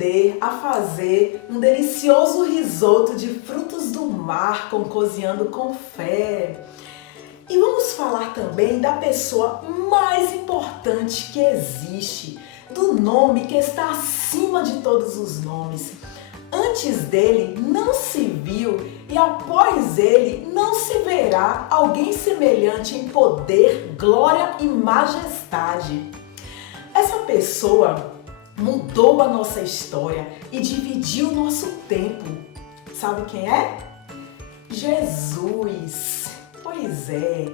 aprender a fazer um delicioso risoto de frutos do mar com Cozinhando com Fé. E vamos falar também da pessoa mais importante que existe, do nome que está acima de todos os nomes. Antes dele não se viu e após ele não se verá alguém semelhante em poder, glória e majestade. Essa pessoa mudou a nossa história e dividiu o nosso tempo. Sabe quem é? Jesus! Pois é,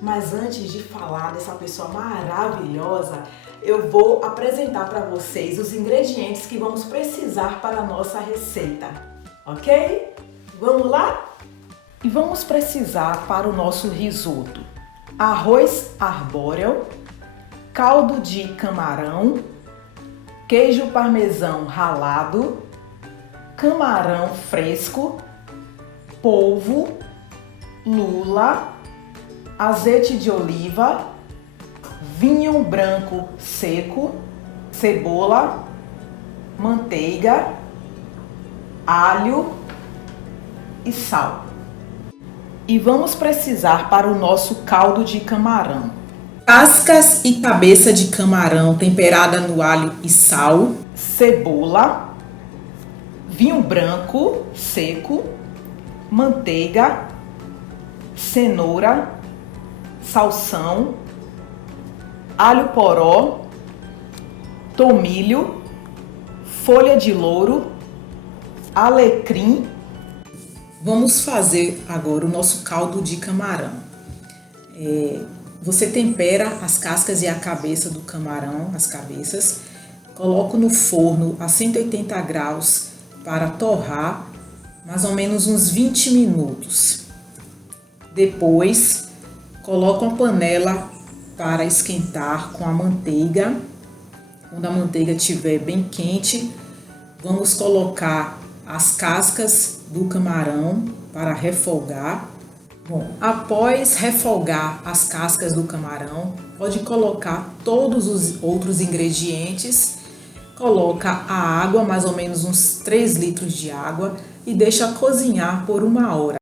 mas antes de falar dessa pessoa maravilhosa, eu vou apresentar para vocês os ingredientes que vamos precisar para a nossa receita, ok? Vamos lá? E vamos precisar para o nosso risoto: arroz arbóreo, caldo de camarão, queijo parmesão ralado, camarão fresco, polvo, lula, azeite de oliva, vinho branco seco, cebola, manteiga, alho e sal. E vamos precisar para o nosso caldo de camarão: cascas e cabeça de camarão temperada no alho e sal, cebola, vinho branco seco, manteiga, cenoura, salsão, alho poró, tomilho, folha de louro, alecrim. Vamos fazer agora o nosso caldo de camarão. Você tempera as cascas e a cabeça do camarão, as cabeças, coloco no forno a 180 graus para torrar mais ou menos uns 20 minutos. Depois, coloco a panela para esquentar com a manteiga. Quando a manteiga estiver bem quente, vamos colocar as cascas do camarão para refogar. Bom, após refogar as cascas do camarão, pode colocar todos os outros ingredientes. Coloca a água, mais ou menos uns 3 litros de água, e deixa cozinhar por 1 hora.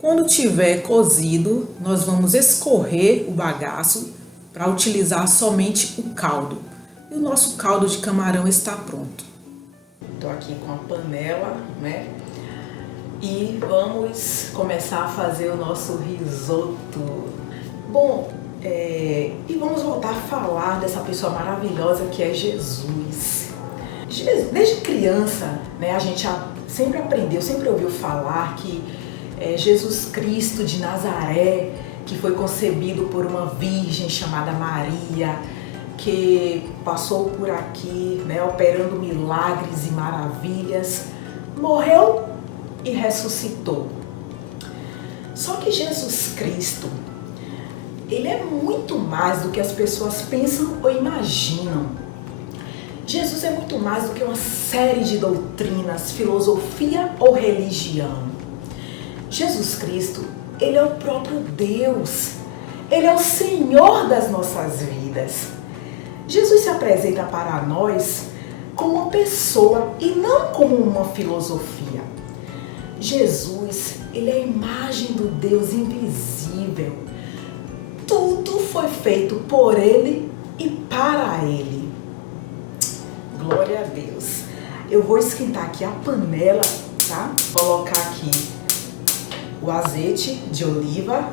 Quando tiver cozido, nós vamos escorrer o bagaço para utilizar somente o caldo. E o nosso caldo de camarão está pronto. Estou aqui com a panela, né? E vamos começar a fazer o nosso risoto. Bom, e vamos voltar a falar dessa pessoa maravilhosa que é Jesus. Desde criança, né, a gente sempre aprendeu, sempre ouviu falar que Jesus Cristo de Nazaré, que foi concebido por uma virgem chamada Maria, que passou por aqui, né, operando milagres e maravilhas, morreu e ressuscitou. Só que Jesus Cristo, ele é muito mais do que as pessoas pensam ou imaginam. Jesus é muito mais do que uma série de doutrinas, filosofia ou religião. Jesus Cristo, ele é o próprio Deus. Ele é o Senhor das nossas vidas. Jesus se apresenta para nós como uma pessoa e não como uma filosofia. Jesus, ele é a imagem do Deus invisível. Tudo foi feito por ele e para ele. Glória a Deus. Eu vou esquentar aqui a panela, tá? Vou colocar aqui o azeite de oliva,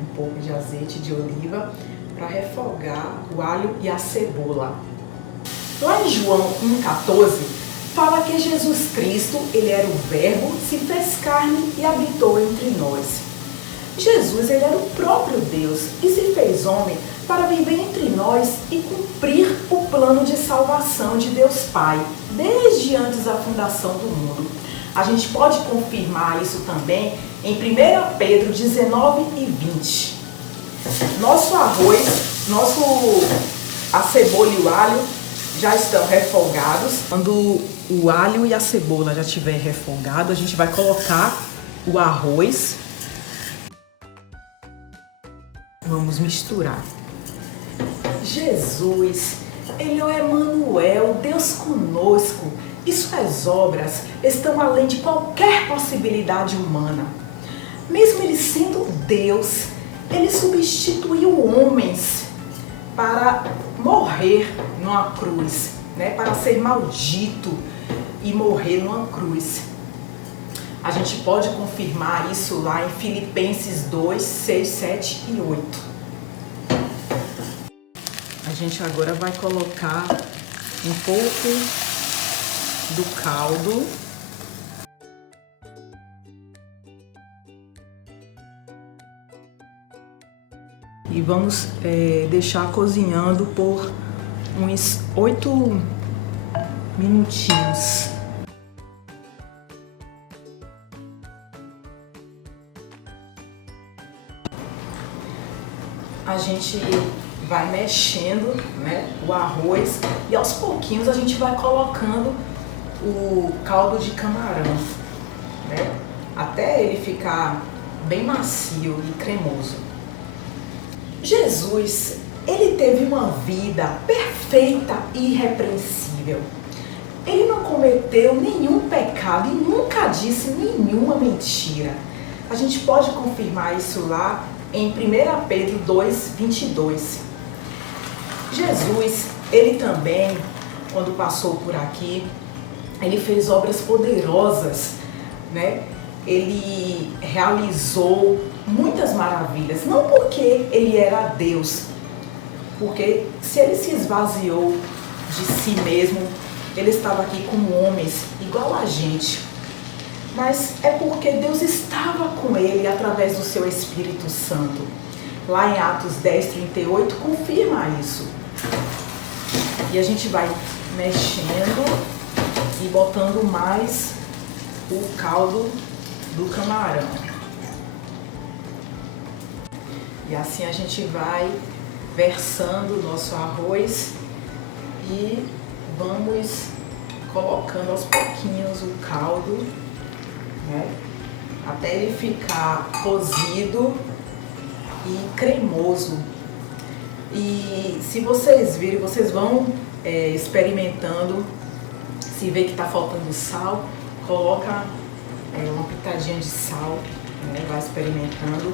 um pouco de azeite de oliva, para refogar o alho e a cebola. Lá em João 1,14, fala que Jesus Cristo, ele era o Verbo, se fez carne e habitou entre nós. Jesus, ele era o próprio Deus e se fez homem para viver entre nós e cumprir o plano de salvação de Deus Pai, desde antes da fundação do mundo. A gente pode confirmar isso também em 1 Pedro 19 e 20. Nosso arroz, a cebola e o alho já estão refogados. Quando o alho e a cebola já estiver refogado, a gente vai colocar o arroz. Vamos misturar. Jesus, Ele é o Emanuel, Deus conosco, e suas obras estão além de qualquer possibilidade humana. Mesmo Ele sendo Deus, Ele substituiu homens para morrer numa cruz, para ser maldito e morrer numa cruz. A gente pode confirmar isso lá em Filipenses 2, 6, 7 e 8. A gente agora vai colocar um pouco do caldo. E vamos deixar cozinhando por uns 8 minutinhos. A gente vai mexendo, o arroz e aos pouquinhos a gente vai colocando o caldo de camarão, até ele ficar bem macio e cremoso. Jesus, ele teve uma vida perfeita e irrepreensível. Ele não cometeu nenhum pecado e nunca disse nenhuma mentira. A gente pode confirmar isso lá em 1 Pedro 2, 22. Jesus, ele também, quando passou por aqui, ele fez obras poderosas, Ele realizou muitas maravilhas, não porque ele era Deus, porque se ele se esvaziou de si mesmo, ele estava aqui como homens, igual a gente, mas é porque Deus estava com ele através do seu Espírito Santo. Lá em Atos 10, 38, confirma isso. E a gente vai mexendo e botando mais o caldo do camarão. E assim a gente vai versando o nosso arroz e vamos colocando aos pouquinhos o caldo, até ele ficar cozido e cremoso. E se vocês virem, vocês vão experimentando. Se vê que está faltando sal, coloca uma pitadinha de sal, vai experimentando.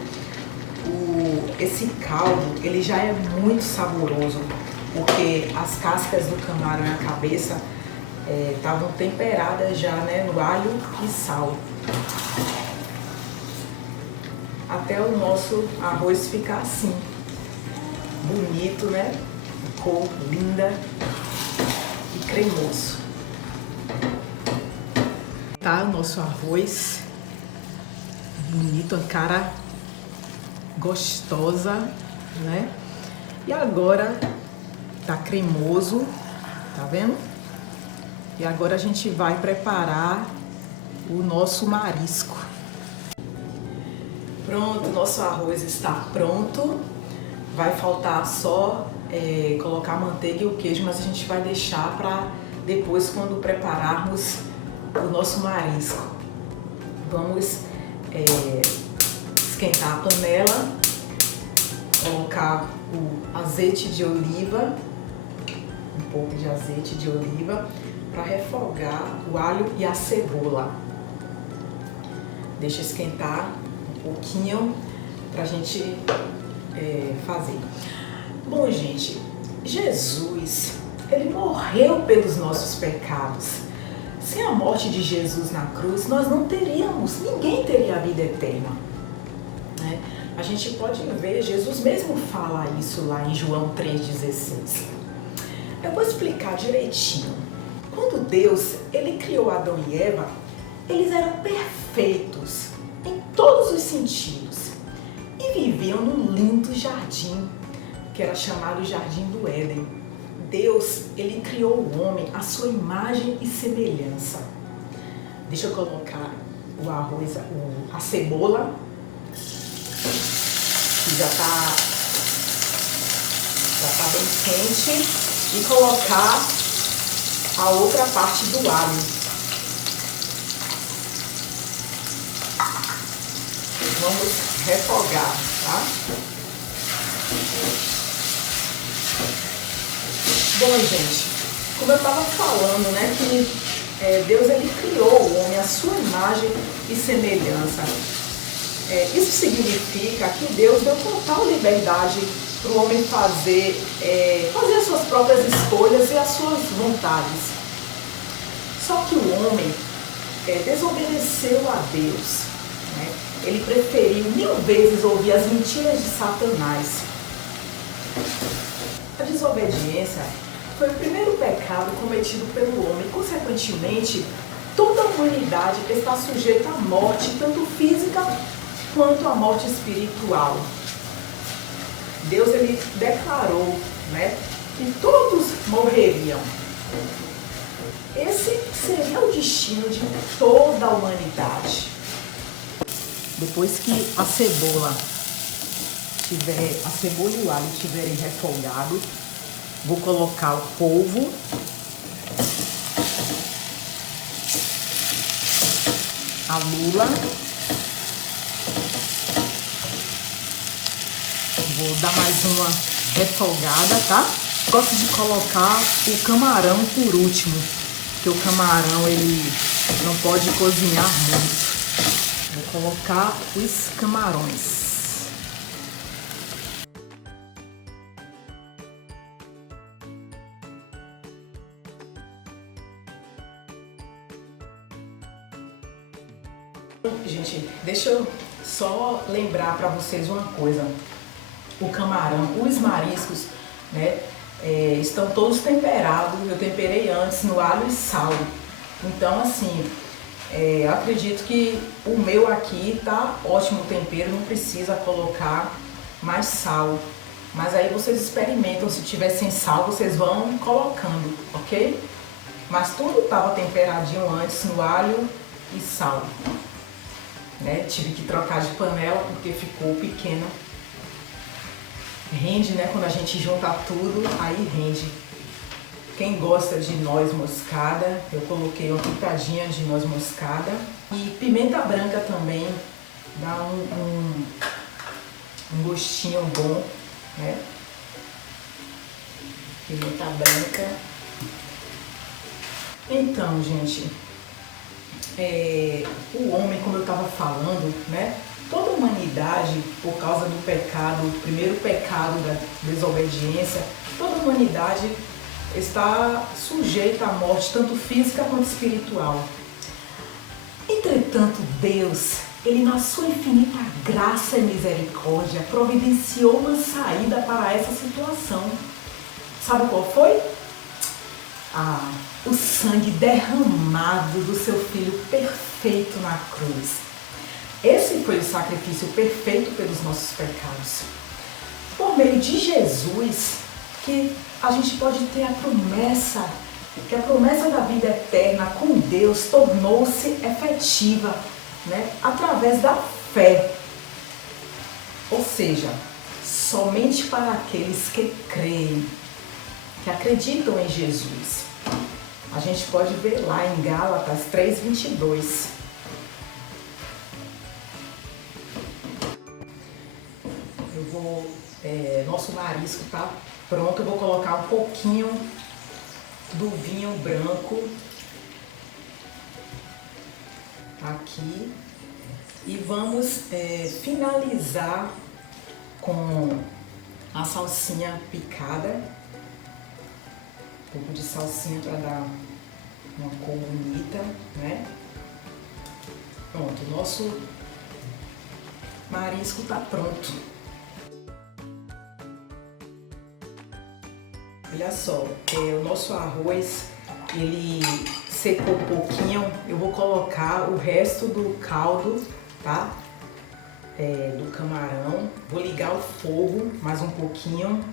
Esse caldo, ele já é muito saboroso, porque as cascas do camarão e a cabeça estavam temperadas já, no alho e sal. Até o nosso arroz ficar assim, bonito, cor linda e cremoso. Tá o nosso arroz bonito, a cara gostosa, E agora tá cremoso, tá vendo? E agora a gente vai preparar o nosso marisco. Pronto, nosso arroz está pronto. Vai faltar só colocar a manteiga e o queijo, mas a gente vai deixar para depois, quando prepararmos o nosso marisco. Vamos esquentar a panela, colocar o azeite de oliva, um pouco de azeite de oliva, para refogar o alho e a cebola. Deixa esquentar um pouquinho para a gente fazer. Bom, gente, Jesus, ele morreu pelos nossos pecados. Sem a morte de Jesus na cruz, nós não teríamos, ninguém teria a vida eterna. A gente pode ver, Jesus mesmo fala isso lá em João 3,16. Eu vou explicar direitinho. Quando Deus, ele criou Adão e Eva, eles eram perfeitos em todos os sentidos e viviam num lindo jardim, que era chamado Jardim do Éden. Deus, ele criou o homem à sua imagem e semelhança. Deixa eu colocar o arroz, a cebola, que já tá bem quente, e colocar a outra parte do alho. Vamos refogar, tá? Bom, gente, como eu estava falando, né, que Deus ele criou o homem à sua imagem e semelhança. Isso significa que Deus deu total liberdade para o homem fazer as suas próprias escolhas e as suas vontades. Só que o homem desobedeceu a Deus, né? Ele preferiu 1000 vezes ouvir as mentiras de Satanás. A desobediência foi o primeiro pecado cometido pelo homem. Consequentemente, toda a humanidade está sujeita à morte, tanto física quanto à morte espiritual. Deus ele declarou, né, que todos morreriam. Esse seria o destino de toda a humanidade. Depois que a cebola e o alho estiverem refogados, vou colocar o polvo, a lula, vou dar mais uma refogada, tá? Gosto de colocar o camarão por último, porque o camarão ele não pode cozinhar muito. Vou colocar os camarões. Gente, deixa eu só lembrar para vocês uma coisa. O camarão, os mariscos, né, estão todos temperados. Eu temperei antes no alho e sal. Então, assim, acredito que o meu aqui tá ótimo o tempero, não precisa colocar mais sal. Mas aí vocês experimentam, se tiver sem sal, vocês vão colocando, ok? Mas tudo estava temperadinho antes no alho e sal. Né? Tive que trocar de panela porque ficou pequena. Rende, né? Quando a gente junta tudo, aí rende. Quem gosta de noz moscada, eu coloquei uma pitadinha de noz moscada. E pimenta branca também, dá um gostinho bom, né? Pimenta branca. Então, gente, o homem, como eu estava falando, né? Toda a humanidade, por causa do pecado, o primeiro pecado da desobediência, toda a humanidade está sujeita à morte, tanto física quanto espiritual. Entretanto, Deus, ele na sua infinita graça e misericórdia, providenciou uma saída para essa situação. Sabe qual foi? O sangue derramado do seu Filho perfeito na cruz. Esse foi o sacrifício perfeito pelos nossos pecados. Por meio de Jesus, que a gente pode ter a promessa, que a promessa da vida eterna com Deus tornou-se efetiva, né, através da fé. Ou seja, somente para aqueles que creem, que acreditam em Jesus. A gente pode ver lá em Gálatas 3:22. Nosso marisco está pronto. Eu vou colocar um pouquinho do vinho branco aqui e vamos finalizar com a salsinha picada. Um pouco de salsinha para dar uma cor bonita, né? Pronto, o nosso marisco está pronto. Olha só, o nosso arroz, ele secou um pouquinho. Eu vou colocar o resto do caldo, tá? Do camarão. Vou ligar o fogo mais um pouquinho.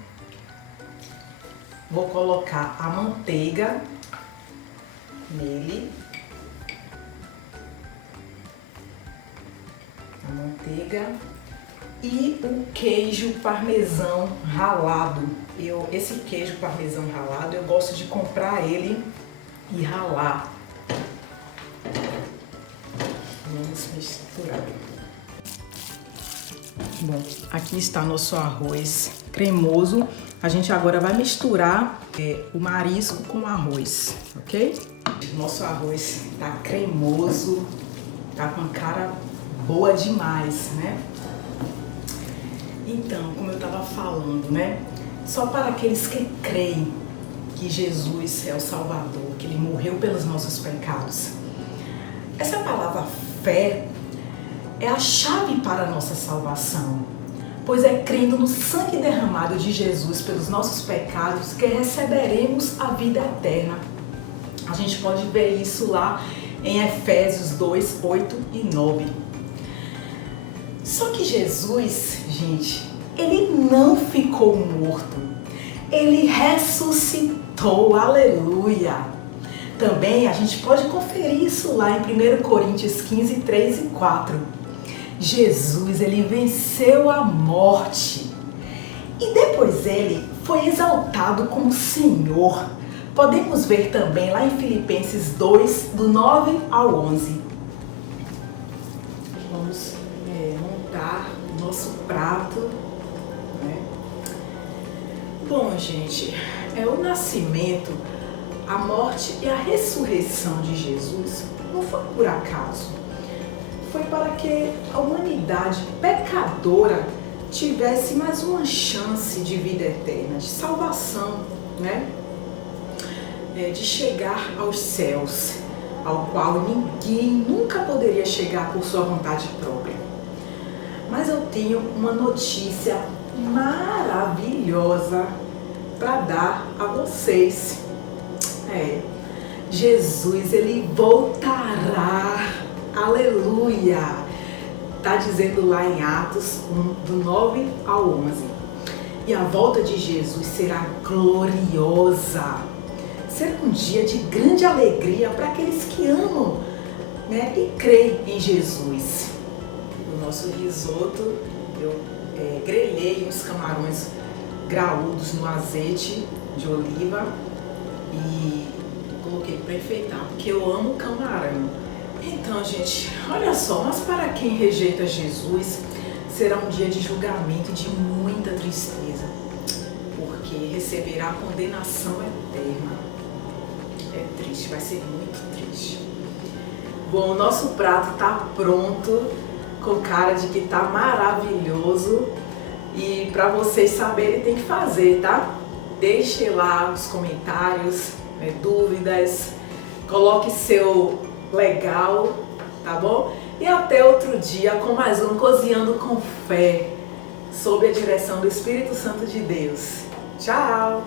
Vou colocar a manteiga nele. A manteiga e o queijo parmesão ralado. Esse queijo parmesão ralado, eu gosto de comprar ele e ralar. Vamos misturar. Bom, aqui está nosso arroz cremoso. A gente agora vai misturar O marisco com arroz, ok? Nosso arroz tá cremoso, tá com uma cara boa demais, né? Então, como eu tava falando, né? Só para aqueles que creem que Jesus é o Salvador, que Ele morreu pelos nossos pecados. Essa palavra fé é a chave para a nossa salvação, pois é crendo no sangue derramado de Jesus pelos nossos pecados que receberemos a vida eterna. A gente pode ver isso lá em Efésios 2, 8 e 9. Só que Jesus, gente, Ele não ficou morto. Ele ressuscitou, aleluia! Também a gente pode conferir isso lá em 1 Coríntios 15, 3 e 4. Jesus, Ele venceu a morte e depois Ele foi exaltado como Senhor. Podemos ver também lá em Filipenses 2, do 9 ao 11. Vamos montar o nosso prato, né? Bom, gente, o nascimento, a morte e a ressurreição de Jesus não foi por acaso. Foi para que a humanidade pecadora tivesse mais uma chance de vida eterna, de salvação, né? De chegar aos céus, ao qual ninguém nunca poderia chegar por sua vontade própria. Mas eu tenho uma notícia maravilhosa para dar a vocês. Jesus, Ele voltará. Aleluia! Está dizendo lá em Atos 1, do 9 ao 11. E a volta de Jesus será gloriosa. Será um dia de grande alegria para aqueles que amam, né, e creem em Jesus. O nosso risoto, eu grelhei os camarões graúdos no azeite de oliva e coloquei para enfeitar, porque eu amo camarão. Então, gente, olha só, mas para quem rejeita Jesus, será um dia de julgamento e de muita tristeza, porque receberá a condenação eterna. É triste, vai ser muito triste. Bom, o nosso prato está pronto, com cara de que está maravilhoso, e para vocês saberem tem que fazer, tá? Deixe lá os comentários, dúvidas, coloque seu legal, tá bom? E até outro dia com mais um Cozinhando com Fé, sob a direção do Espírito Santo de Deus. Tchau!